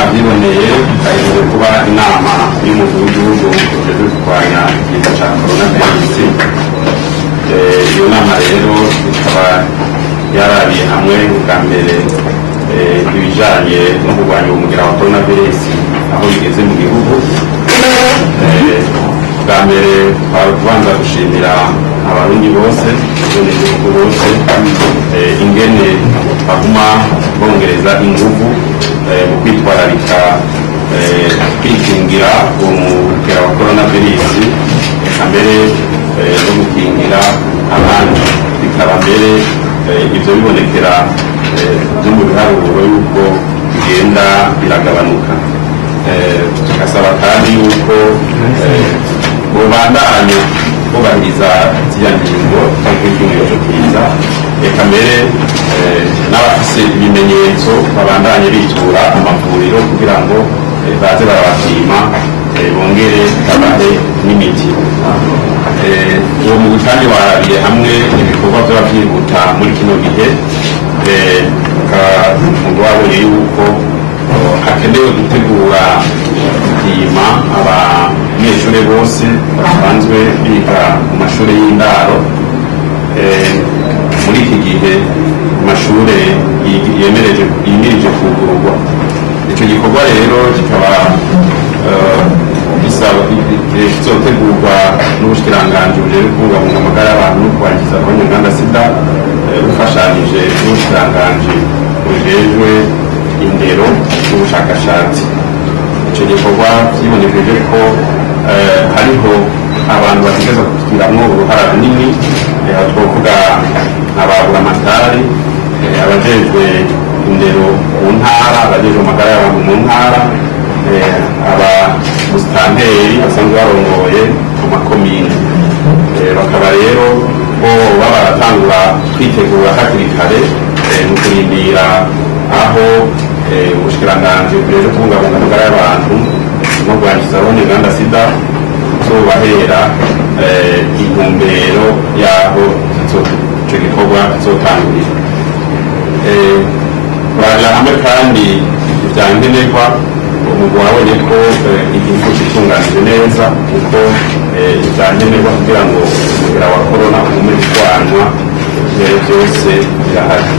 mwabyiboneye hahejeje kuba inama y'umukuru w'igihugu ujejwe kurwanya ikiza cya coronavirus. Iyo nama rero ikaba yarabiye hamwe bwa mbere ibijanye no kurwanya umugera wa coronavirus aho bigeze mu gihugu. Bwa mbere twabanza gushimira abarundi bose n'igihugu bose ingene baguma bongereza inguvu mu kwitwararika kwikingira umugera wa coronavirus, eka mbere no gukingira abandi. Bikaba mbere ivyo bibonekera byo mu biharuro yuko bigenda biragabanuka. Tugasaba kandi yuko bobandanya bubahiriza ziriya ngingo zo kwikingira ico kiza, eka mbere n'abafise ibimenyetso babandanye bitura amavuriro kugira ngo baze barabapima bongere babahe n'imiti. Uwo mu kandi warabiye hamwe ibikorwa vyaba vyihuta muri kino gihe, umuntu wabonye yuko hakenewe gutegura gupima abanyeshure bose basanzwe biga mu mashure y'indaro muri iki gihe amashure yimirije kugururwa. Ico gikorwa rero kikaba kizotegurwa n'ubushikiranganji bujejwe kubungabunga amagara y'abantu no kurangiza abanyenganda sida bufashanije n'ubushikiranganji bujejwe indero n'ubushakashatsi. Ico gikorwa kibonekeje ko hariho abantu bategeza kugiramwo uruhara runini, twovuga ababuramatari, abajejwe indero mu ntara, abajejwe amagara y'abantu mu ntara, abasitanteri basanzwe barongoye ku makomine. Bakaba rero bo baba baratangura kwitegura hakiri kare mu kurindira aho ubushikiranganji bujejwe kubungabunga amagara y'abantu no kurangiza abanyenganda sida zobahera intumbero yaho ico gikorwa kizotangurira. Turaja hamwe kandi ivyankenerwa umugwi wabonye ko igihugu gitunganije neza kuko ivyankenerwa kugira ngo umugera wa corona ugume kurwanywa vyose birahari.